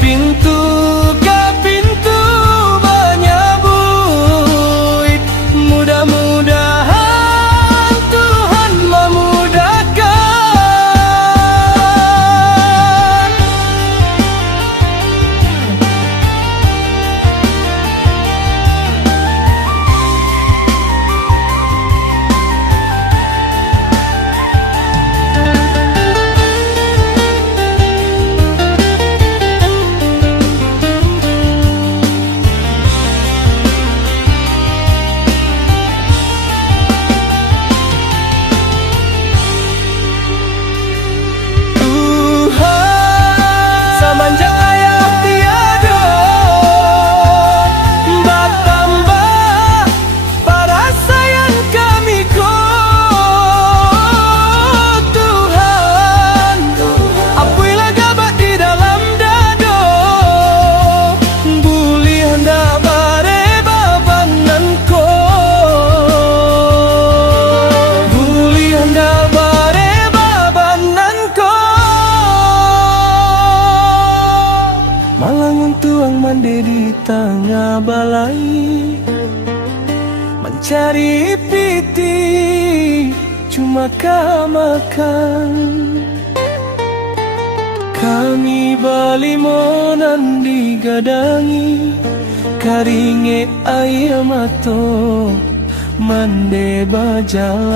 pintu ke pintu menyambut. Mudah-mudahan Tuhan memudahkan. Semenjak ayah tiada, bertambah perasaan kami Tuhan. Apabila gabat di dalam dada, boleh hendak berebabanan ko. Boleh hendak berebabanan ko. Malangun tuang mandi di tengah balai, mencari piti cuma makan. Kami balimonan digadangi, karinge air mato mande bajalan.